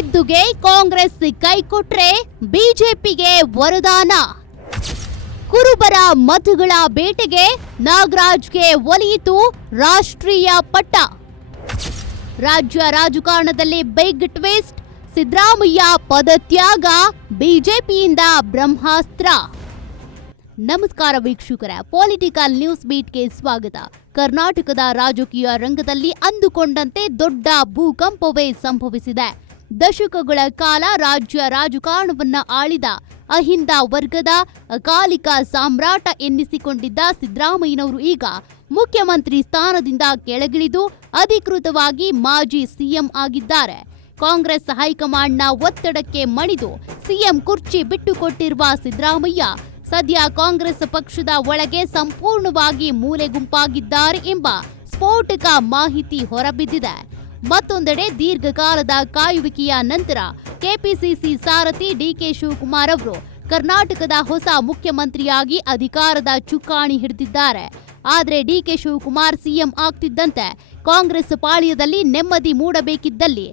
ಹೇಳಿದ್ದುಗೆ ಕಾಂಗ್ರೆಸ್ ಕೈಕೊಟ್ರೆ ಬಿಜೆಪಿಗೆ ವರದಾನ. ಕುರುಬರ ಮತಗಳ ಬೇಟೆಗೆ ನಾಗರಾಜ್ಗೆ ಒಲಿಯಿತು ರಾಷ್ಟ್ರೀಯ ಪಟ್ಟ. ರಾಜ್ಯ ರಾಜಕಾರಣದಲ್ಲಿ ಬಿಗ್ ಟ್ವಿಸ್ಟ್, ಸಿದ್ದರಾಮಯ್ಯ ಪದತ್ಯಾಗ ಬಿಜೆಪಿಯಿಂದ ಬ್ರಹ್ಮಾಸ್ತ್ರ. ನಮಸ್ಕಾರ ವೀಕ್ಷಕರೇ, ಪೊಲಿಟಿಕಲ್ ನ್ಯೂಸ್ ಬೀಟ್ಗೆ ಸ್ವಾಗತ. ಕರ್ನಾಟಕದ ರಾಜಕೀಯ ರಂಗದಲ್ಲಿ ಅಂದುಕೊಂಡಂತೆ ದೊಡ್ಡ ಭೂಕಂಪವೇ ಸಂಭವಿಸಿದೆ. ದಶಕಗಳ ಕಾಲ ರಾಜ್ಯ ರಾಜಕಾರಣವನ್ನ ಆಳಿದ ಅಹಿಂದ ವರ್ಗದ ಅಕಾಲಿಕ ಸಾಮ್ರಾಟ ಎನ್ನಿಸಿಕೊಂಡಿದ್ದ ಸಿದ್ದರಾಮಯ್ಯನವರು ಈಗ ಮುಖ್ಯಮಂತ್ರಿ ಸ್ಥಾನದಿಂದ ಕೆಳಗಿಳಿದು ಅಧಿಕೃತವಾಗಿ ಮಾಜಿ ಸಿಎಂ ಆಗಿದ್ದಾರೆ. ಕಾಂಗ್ರೆಸ್ ಹೈಕಮಾಂಡ್ನ ಒತ್ತಡಕ್ಕೆ ಮಣಿದು ಸಿಎಂ ಕುರ್ಚಿ ಬಿಟ್ಟುಕೊಟ್ಟಿರುವ ಸಿದ್ದರಾಮಯ್ಯ ಸದ್ಯ ಕಾಂಗ್ರೆಸ್ ಪಕ್ಷದ ಒಳಗೆ ಸಂಪೂರ್ಣವಾಗಿ ಮೂಲೆಗುಂಪಾಗಿದ್ದಾರೆ ಎಂಬ ಸ್ಫೋಟಕ ಮಾಹಿತಿ ಹೊರಬಿದ್ದಿದೆ. ಮತ್ತೊಂದೆಡೆ ದೀರ್ಘಕಾಲದ ಕಾಯುವಿಕೆಯ ನಂತರ ಕೆಪಿಸಿಸಿ ಸಾರಥಿ ಡಿಕೆ ಶಿವಕುಮಾರ್ ಅವರು ಕರ್ನಾಟಕದ ಹೊಸ ಮುಖ್ಯಮಂತ್ರಿಯಾಗಿ ಅಧಿಕಾರದ ಚುಕ್ಕಾಣಿ ಹಿಡಿದಿದ್ದಾರೆ. ಆದರೆ ಡಿಕೆ ಶಿವಕುಮಾರ್ ಸಿಎಂ ಆಗ್ತಿದ್ದಂತೆ ಕಾಂಗ್ರೆಸ್ ಪಾಳ್ಯದಲ್ಲಿ ನೆಮ್ಮದಿ ಮೂಡಬೇಕಿದ್ದಲ್ಲಿ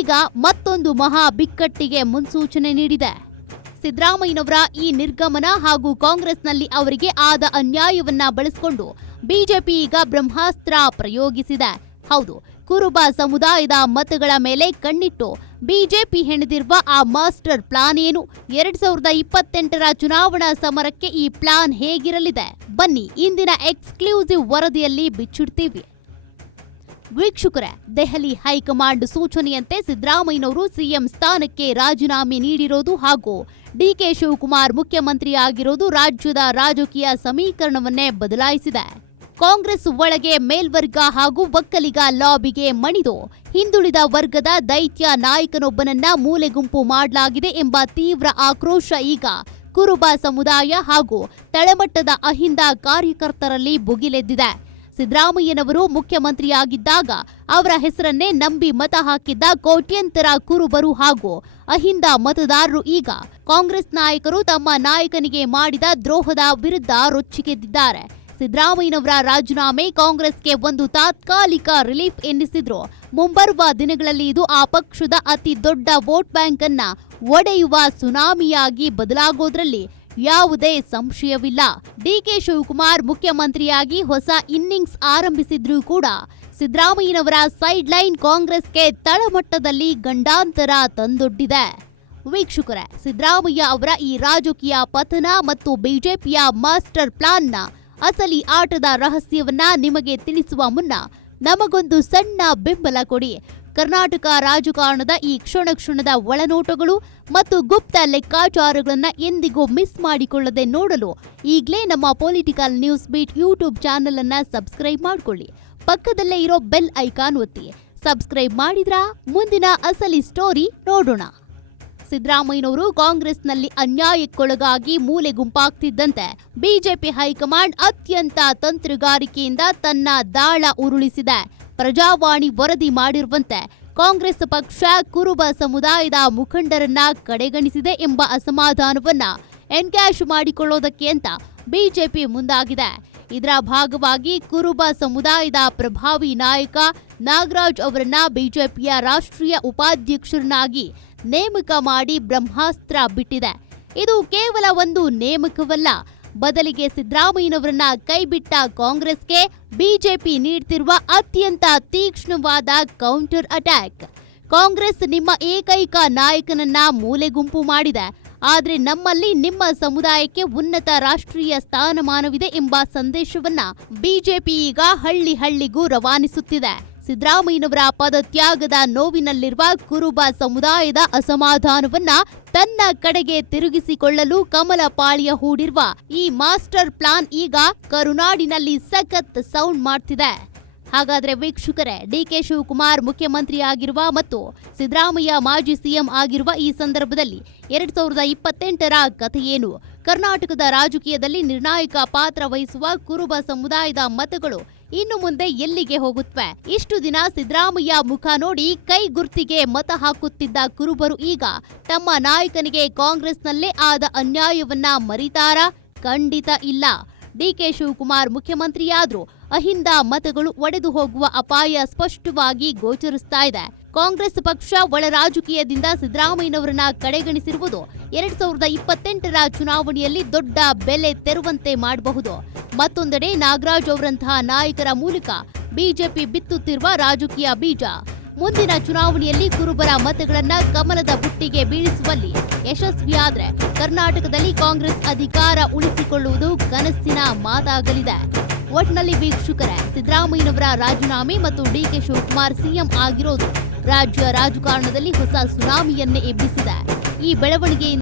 ಈಗ ಮತ್ತೊಂದು ಮಹಾ ಬಿಕ್ಕಟ್ಟಿಗೆ ಮುನ್ಸೂಚನೆ ನೀಡಿದೆ. ಸಿದ್ದರಾಮಯ್ಯನವರ ಈ ನಿರ್ಗಮನ ಹಾಗೂ ಕಾಂಗ್ರೆಸ್ನಲ್ಲಿ ಅವರಿಗೆ ಆದ ಅನ್ಯಾಯವನ್ನ ಬಳಸಿಕೊಂಡು ಬಿಜೆಪಿ ಈಗ ಬ್ರಹ್ಮಾಸ್ತ್ರ ಪ್ರಯೋಗಿಸಿದೆ. ಹೌದು, ಕುರುಬ ಸಮುದಾಯದ ಮತಗಳ ಮೇಲೆ ಕಣ್ಣಿಟ್ಟು ಬಿಜೆಪಿ ಹೆಣೆದಿರುವ ಆ ಮಾಸ್ಟರ್ ಪ್ಲಾನ್ ಏನು? 2028ರ ಚುನಾವಣಾ ಸಮರಕ್ಕೆ ಈ ಪ್ಲಾನ್ ಹೇಗಿರಲಿದೆ? ಬನ್ನಿ ಇಂದಿನ ಎಕ್ಸ್ಕ್ಲೂಸಿವ್ ವರದಿಯಲ್ಲಿ ಬಿಚ್ಚಿಡ್ತೀವಿ. ವೀಕ್ಷಕರೇ, ದೆಹಲಿ ಹೈಕಮಾಂಡ್ ಸೂಚನೆಯಂತೆ ಸಿದ್ದರಾಮಯ್ಯನವರು ಸಿಎಂ ಸ್ಥಾನಕ್ಕೆ ರಾಜೀನಾಮೆ ನೀಡಿರೋದು ಹಾಗೂ ಡಿಕೆ ಶಿವಕುಮಾರ್ ಮುಖ್ಯಮಂತ್ರಿ ಆಗಿರೋದು ರಾಜ್ಯದ ರಾಜಕೀಯ ಸಮೀಕರಣವನ್ನೇ ಬದಲಾಯಿಸಿದೆ. ಕಾಂಗ್ರೆಸ್ ಒಳಗೆ ಮೇಲ್ವರ್ಗ ಹಾಗೂ ಒಕ್ಕಲಿಗ ಲಾಬಿಗೆ ಮಣಿದು ಹಿಂದುಳಿದ ವರ್ಗದ ದೈತ್ಯ ನಾಯಕನೊಬ್ಬನನ್ನ ಮೂಲೆಗುಂಪು ಮಾಡಲಾಗಿದೆ ಎಂಬ ತೀವ್ರ ಆಕ್ರೋಶ ಈಗ ಕುರುಬ ಸಮುದಾಯ ಹಾಗೂ ತಳಮಟ್ಟದ ಅಹಿಂದ ಕಾರ್ಯಕರ್ತರಲ್ಲಿ ಭುಗಿಲೆದ್ದಿದೆ. ಸಿದ್ದರಾಮಯ್ಯನವರು ಮುಖ್ಯಮಂತ್ರಿಯಾಗಿದ್ದಾಗ ಅವರ ಹೆಸರನ್ನೇ ನಂಬಿ ಮತ ಹಾಕಿದ್ದ ಕೋಟ್ಯಂತರ ಕುರುಬರು ಹಾಗೂ ಅಹಿಂದ ಮತದಾರರು ಈಗ ಕಾಂಗ್ರೆಸ್ ನಾಯಕರು ತಮ್ಮ ನಾಯಕನಿಗೆ ಮಾಡಿದ ದ್ರೋಹದ ವಿರುದ್ಧ ರೊಚ್ಚಿಗೆದ್ದಿದ್ದಾರೆ. ಸಿದ್ದರಾಮಯ್ಯನವರ ರಾಜೀನಾಮೆ ಕಾಂಗ್ರೆಸ್ಗೆ ಒಂದು ತಾತ್ಕಾಲಿಕ ರಿಲೀಫ್ ಎನ್ನಿಸಿದ್ರು ಮುಂಬರುವ ದಿನಗಳಲ್ಲಿ ಇದು ಆ ಪಕ್ಷದ ಅತಿ ದೊಡ್ಡ ವೋಟ್ ಬ್ಯಾಂಕ್ ಅನ್ನ ಒಡೆಯುವ ಸುನಾಮಿಯಾಗಿ ಬದಲಾಗೋದ್ರಲ್ಲಿ ಯಾವುದೇ ಸಂಶಯವಿಲ್ಲ. ಡಿಕೆ ಶಿವಕುಮಾರ್ ಮುಖ್ಯಮಂತ್ರಿಯಾಗಿ ಹೊಸ ಇನ್ನಿಂಗ್ಸ್ ಆರಂಭಿಸಿದ್ರೂ ಕೂಡ ಸಿದ್ದರಾಮಯ್ಯನವರ ಸೈಡ್ ಲೈನ್ ಕಾಂಗ್ರೆಸ್ಗೆ ತಳಮಟ್ಟದಲ್ಲಿ ಗಂಡಾಂತರ ತಂದೊಡ್ಡಿದೆ. ವೀಕ್ಷಕರೇ, ಸಿದ್ದರಾಮಯ್ಯ ಅವರ ಈ ರಾಜಕೀಯ ಪತನ ಮತ್ತು ಬಿಜೆಪಿಯ ಮಾಸ್ಟರ್ ಪ್ಲಾನ್ನ ಅಸಲಿ ಆಟದ ರಹಸ್ಯವನ್ನ ನಿಮಗೆ ತಿಳಿಸುವ ಮುನ್ನ ನಮಗೊಂದು ಸಣ್ಣ ಬೆಂಬಲ ಕೊಡಿ. ಕರ್ನಾಟಕ ರಾಜಕಾರಣದ ಈ ಕ್ಷಣದ ಒಳನೋಟಗಳು ಮತ್ತು ಗುಪ್ತ ಲೆಕ್ಕಾಚಾರಗಳನ್ನ ಎಂದಿಗೂ ಮಿಸ್ ಮಾಡಿಕೊಳ್ಳದೆ ನೋಡಲು ಈಗಲೇ ನಮ್ಮ Political News Beat YouTube channel ಅನ್ನ ಸಬ್ಸ್ಕ್ರೈಬ್ ಮಾಡಿಕೊಳ್ಳಿ. ಪಕ್ಕದಲ್ಲೇ ಇರೋ ಬೆಲ್ ಐಕಾನ್ ಒತ್ತಿ. ಸಬ್ಸ್ಕ್ರೈಬ್ ಮಾಡಿದ್ರಾ ಮುಂದಿನ ಅಸಲಿ ಸ್ಟೋರಿ ನೋಡೋಣ. ಸಿದ್ದರಾಮಯ್ಯನವರು ಕಾಂಗ್ರೆಸ್ನಲ್ಲಿ ಅನ್ಯಾಯಕ್ಕೊಳಗಾಗಿ ಮೂಲೆ ಗುಂಪಾಗ್ತಿದ್ದಂತೆ ಬಿಜೆಪಿ ಹೈಕಮಾಂಡ್ ಅತ್ಯಂತ ತಂತ್ರಗಾರಿಕೆಯಿಂದ ತನ್ನ ದಾಳ ಉರುಳಿಸಿದೆ. ಪ್ರಜಾವಾಣಿ ವರದಿ ಮಾಡಿರುವಂತೆ ಕಾಂಗ್ರೆಸ್ ಪಕ್ಷ ಕುರುಬ ಸಮುದಾಯದ ಮುಖಂಡರನ್ನ ಕಡೆಗಣಿಸಿದೆ ಎಂಬ ಅಸಮಾಧಾನವನ್ನ ಎನ್ಕ್ಯಾಶ್ ಮಾಡಿಕೊಳ್ಳೋದಕ್ಕೆ ಅಂತ ಬಿಜೆಪಿ ಮುಂದಾಗಿದೆ. ಇದರ ಭಾಗವಾಗಿ ಕುರುಬ ಸಮುದಾಯದ ಪ್ರಭಾವಿ ನಾಯಕ ನಾಗರಾಜ್ ಅವರನ್ನ ಬಿಜೆಪಿಯ ರಾಷ್ಟ್ರೀಯ ಉಪಾಧ್ಯಕ್ಷರನ್ನಾಗಿ ನೇಮಕ ಮಾಡಿ ಬ್ರಹ್ಮಾಸ್ತ್ರ ಬಿಟ್ಟಿದೆ. ಇದು ಕೇವಲ ಒಂದು ನೇಮಕವಲ್ಲ, ಬದಲಿಗೆ ಸಿದ್ದರಾಮಯ್ಯನವರನ್ನ ಕೈಬಿಟ್ಟ ಕಾಂಗ್ರೆಸ್ಗೆ ಬಿಜೆಪಿ ನೀಡ್ತಿರುವ ಅತ್ಯಂತ ತೀಕ್ಷ್ಣವಾದ ಕೌಂಟರ್ ಅಟ್ಯಾಕ್. ಕಾಂಗ್ರೆಸ್ ನಿಮ್ಮ ಏಕೈಕ ನಾಯಕನನ್ನ ಮೂಲೆಗುಂಪು ಮಾಡಿದೆ, ಆದ್ರೆ ನಮ್ಮಲ್ಲಿ ನಿಮ್ಮ ಸಮುದಾಯಕ್ಕೆ ಉನ್ನತ ರಾಷ್ಟ್ರೀಯ ಸ್ಥಾನಮಾನವಿದೆ ಎಂಬ ಸಂದೇಶವನ್ನ ಬಿಜೆಪಿ ಈಗ ಹಳ್ಳಿಗೂ ರವಾನಿಸುತ್ತಿದೆ. ಸಿದ್ದರಾಮಯ್ಯನವರ ಪದತ್ಯಾಗದ ನೋವಿನಲ್ಲಿರುವ ಕುರುಬ ಸಮುದಾಯದ ಅಸಮಾಧಾನವನ್ನ ತನ್ನ ಕಡೆಗೆ ತಿರುಗಿಸಿಕೊಳ್ಳಲು ಕಮಲ ಪಾಳ್ಯ ಹೂಡಿರುವ ಈ ಮಾಸ್ಟರ್ ಪ್ಲಾನ್ ಈಗ ಕರುನಾಡಿನಲ್ಲಿ ಸಖತ್ ಸೌಂಡ್ ಮಾಡ್ತಿದೆ. ಹಾಗಾದ್ರೆ ವೀಕ್ಷಕರೇ, ಡಿಕೆ ಶಿವಕುಮಾರ್ ಮುಖ್ಯಮಂತ್ರಿ ಆಗಿರುವ ಮತ್ತು ಸಿದ್ದರಾಮಯ್ಯ ಮಾಜಿ ಸಿಎಂ ಆಗಿರುವ ಈ ಸಂದರ್ಭದಲ್ಲಿ 2028ರ ಕಥೆಯೇನು? ಕರ್ನಾಟಕದ ರಾಜಕೀಯದಲ್ಲಿ ನಿರ್ಣಾಯಕ ಪಾತ್ರ ವಹಿಸುವ ಕುರುಬ ಸಮುದಾಯದ ಮತಗಳು ಇನ್ನು ಮುಂದೆ ಎಲ್ಲಿಗೆ ಹೋಗುತ್ತವೆ? ಇಷ್ಟು ದಿನ ಸಿದ್ದರಾಮಯ್ಯ ಮುಖ ನೋಡಿ ಕೈ ಗುರ್ತಿಗೆ ಮತ ಹಾಕುತ್ತಿದ್ದ ಕುರುಬರು ಈಗ ತಮ್ಮ ನಾಯಕನಿಗೆ ಕಾಂಗ್ರೆಸ್ನಲ್ಲೇ ಆದ ಅನ್ಯಾಯವನ್ನ ಮರಿತಾರಾ? ಖಂಡಿತ ಇಲ್ಲ. ಡಿಕೆ ಶಿವಕುಮಾರ್ ಮುಖ್ಯಮಂತ್ರಿಯಾದ್ರೂ ಅಹಿಂದ ಮತಗಳು ಒಡೆದು ಹೋಗುವ ಅಪಾಯ ಸ್ಪಷ್ಟವಾಗಿ ಗೋಚರಿಸ್ತಾ ಇದೆ. ಕಾಂಗ್ರೆಸ್ ಪಕ್ಷ ಒಳ ರಾಜಕೀಯದಿಂದ ಸಿದ್ದರಾಮಯ್ಯನವರನ್ನ ಕಡೆಗಣಿಸಿರುವುದು 2028ರ ಚುನಾವಣೆಯಲ್ಲಿ ದೊಡ್ಡ ಬೆಲೆ ತೆರುವಂತೆ ಮಾಡಬಹುದು. ಮತ್ತೊಂದೆಡೆ ನಾಗರಾಜ್ ಅವರಂತಹ ನಾಯಕರ ಮೂಲಕ ಬಿಜೆಪಿ ಬಿತ್ತುತ್ತಿರುವ ರಾಜಕೀಯ ಬೀಜ ಮುಂದಿನ ಚುನಾವಣೆಯಲ್ಲಿ ಕುರುಬರ ಮತಗಳನ್ನ ಕಮಲದ ಬುಟ್ಟಿಗೆ ಬೀಳಿಸುವಲ್ಲಿ ಯಶಸ್ವಿಯಾದ್ರೆ ಕರ್ನಾಟಕದಲ್ಲಿ ಕಾಂಗ್ರೆಸ್ ಅಧಿಕಾರ ಉಳಿಸಿಕೊಳ್ಳುವುದು ಕನಸಿನ ಮಾತಾಗಲಿದೆ. ಒಟ್ನಲ್ಲಿ ವೀಕ್ಷಕರೇ, ಸಿದ್ದರಾಮಯ್ಯನವರ ರಾಜೀನಾಮೆ ಮತ್ತು ಡಿಕೆ ಶಿವಕುಮಾರ್ ಸಿಎಂ ಆಗಿರೋದು ರಾಜ್ಯ ರಾಜಕಾರಣದಲ್ಲಿ ಹೊಸ ಸುನಾಮಿಯನ್ನೇ ಎಬ್ಬಿಸಿದೆ. ಈ ಬೆಳವಣಿಗೆಯಿಂದ